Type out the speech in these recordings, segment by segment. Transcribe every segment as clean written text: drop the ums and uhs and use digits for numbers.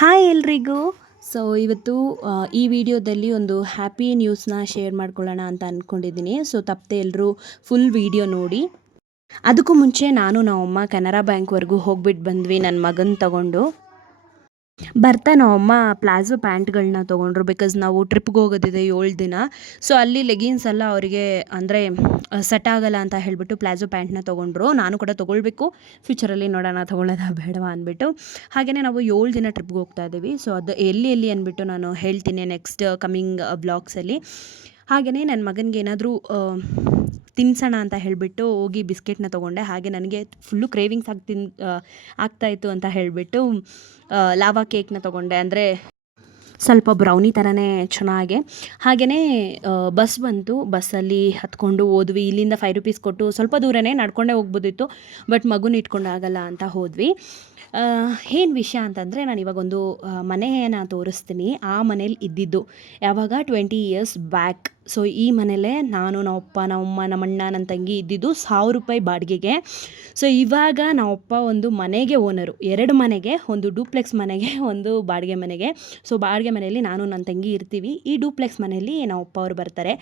Hi ಎಲ್ರಿಗೂ. ಇವತ್ತು ಈ ವಿಡಿಯೋದಲ್ಲಿ ಒಂದು ಹ್ಯಾಪಿ ನ್ಯೂಸ್ನ ಶೇರ್ ಮಾಡ್ಕೊಳ್ಳೋಣ ಅಂತ ಅಂದ್ಕೊಂಡಿದ್ದೀನಿ. ತಪ್ಪದೆ ಎಲ್ಲರೂ ಫುಲ್ ವಿಡಿಯೋ ನೋಡಿ. ಅದಕ್ಕೂ ಮುಂಚೆ ನಮ್ಮಮ್ಮ ಕೆನರಾ ಬ್ಯಾಂಕ್ವರೆಗೂ ಹೋಗ್ಬಿಟ್ಟು ಬಂದ್ವಿ ನನ್ನ ಮಗನ ತಗೊಂಡು. ಬರ್ತಾ ನಮ್ಮಮ್ಮ ಪ್ಲಾಜೋ ಪ್ಯಾಂಟ್ಗಳನ್ನ ತೊಗೊಂಡ್ರು. ಬಿಕಾಸ್ ನಾವು ಟ್ರಿಪ್ಗೆ ಹೋಗೋದಿದೆ 7 ದಿನ. ಅಲ್ಲಿ ಲೆಗಿನ್ಸ್ ಎಲ್ಲ ಅವರಿಗೆ ಅಂದರೆ ಸೆಟ್ ಆಗಲ್ಲ ಅಂತ ಹೇಳಿಬಿಟ್ಟು ಪ್ಲಾಜೋ ಪ್ಯಾಂಟ್ನ ತೊಗೊಂಡ್ರು. ನಾನು ಕೂಡ ತೊಗೊಳ್ಬೇಕು, ಫ್ಯೂಚರಲ್ಲಿ ನೋಡೋಣ ತೊಗೊಳ್ಳೋದಾ ಬೇಡವಾ ಅಂದ್ಬಿಟ್ಟು. ಹಾಗೆಯೇ ನಾವು 7 ದಿನ ಟ್ರಿಪ್ಗೆ ಹೋಗ್ತಾ ಇದ್ದೀವಿ. ಅದು ಎಲ್ಲಿ ಅಂದ್ಬಿಟ್ಟು ನಾನು ಹೇಳ್ತೀನಿ ನೆಕ್ಸ್ಟ್ ಕಮಿಂಗ್ ಬ್ಲಾಗ್ಸಲ್ಲಿ. ಹಾಗೆಯೇ ನನ್ನ ಮಗನಿಗೆ ಏನಾದರೂ ತಿನ್ಸೋಣ ಅಂತ ಹೇಳಿಬಿಟ್ಟು ಹೋಗಿ ಬಿಸ್ಕೆಟ್ನ ತೊಗೊಂಡೆ. ಹಾಗೆ ನನಗೆ ಫುಲ್ಲು ಕ್ರೇವಿಂಗ್ಸ್ ಆಗ್ತಾಯಿತ್ತು ಅಂತ ಹೇಳಿಬಿಟ್ಟು ಲಾವಾ ಕೇಕ್ನ ತೊಗೊಂಡೆ. ಅಂದರೆ ಸ್ವಲ್ಪ ಬ್ರೌನಿ ಥರನೇ ಚೆನ್ನಾಗೆ. ಹಾಗೆಯೇ ಬಸ್ ಬಂತು. ಬಸ್ಸಲ್ಲಿ ಹತ್ಕೊಂಡು ಹೋದ್ವಿ. ಇಲ್ಲಿಂದ 5 ರೂಪೀಸ್ ಕೊಟ್ಟು ಸ್ವಲ್ಪ ದೂರನೇ ನಡ್ಕೊಂಡೇ ಹೋಗ್ಬೋದಿತ್ತು, ಬಟ್ ಮಗುನ ಇಟ್ಕೊಂಡು ಆಗಲ್ಲ ಅಂತ ಹೋದ್ವಿ. ಏನು ವಿಷಯ ಅಂತಂದರೆ ನಾನು ಇವಾಗೊಂದು ಮನೆಯನ್ನು ತೋರಿಸ್ತೀನಿ. ಆ ಮನೇಲಿ ಇದ್ದಿದ್ದು ಯಾವಾಗ 20 ಇಯರ್ಸ್ ಬ್ಯಾಕ್. ಈ ಮನೇಲೇ ನಾನು, ನಮ್ಮಪ್ಪ, ನಮ್ಮಮ್ಮ, ನಮ್ಮಣ್ಣ, ನನ್ನ ತಂಗಿ ಇದ್ದಿದ್ದು 1000 ರೂಪಾಯಿ ಬಾಡಿಗೆಗೆ. ಇವಾಗ ನಮ್ಮಪ್ಪ ಒಂದು ಮನೆಗೆ ಓನರು. 2 ಮನೆಗೆ, ಒಂದು ಡೂಪ್ಲೆಕ್ಸ್ ಮನೆಗೆ, ಒಂದು ಬಾಡಿಗೆ ಮನೆಗೆ. ಬಾಡಿಗೆ ಮನೆಯಲ್ಲಿ ನಾನು ನನ್ನ ತಂಗಿ ಇರ್ತೀವಿ. ಈ ಡೂಪ್ಲೆಕ್ಸ್ ಮನೆಯಲ್ಲಿ ನಮ್ಮಪ್ಪ ಅವರು ಬರ್ತಾರೆ.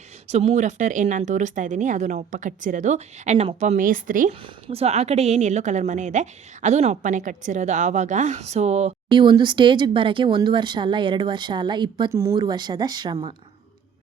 3 ಆಫ್ಟರ್ ಏನು ನಾನು ತೋರಿಸ್ತಾ ಇದ್ದೀನಿ ಅದು ನಮ್ಮಪ್ಪ ಕಟ್ಸಿರೋದು. ಆ್ಯಂಡ್ ನಮ್ಮಪ್ಪ ಮೇಸ್ತ್ರಿ. ಆ ಕಡೆ ಏನು ಯೆಲ್ಲೋ ಕಲರ್ ಮನೆ ಇದೆ ಅದು ನಮ್ಮಪ್ಪನೇ ಕಟ್ಸಿರೋದು ಆವಾಗ. ಈ ಒಂದು ಸ್ಟೇಜಿಗೆ ಬರೋಕ್ಕೆ 1 ವರ್ಷ ಅಲ್ಲ, 2 ವರ್ಷ ಅಲ್ಲ, 23 ವರ್ಷದ ಶ್ರಮ.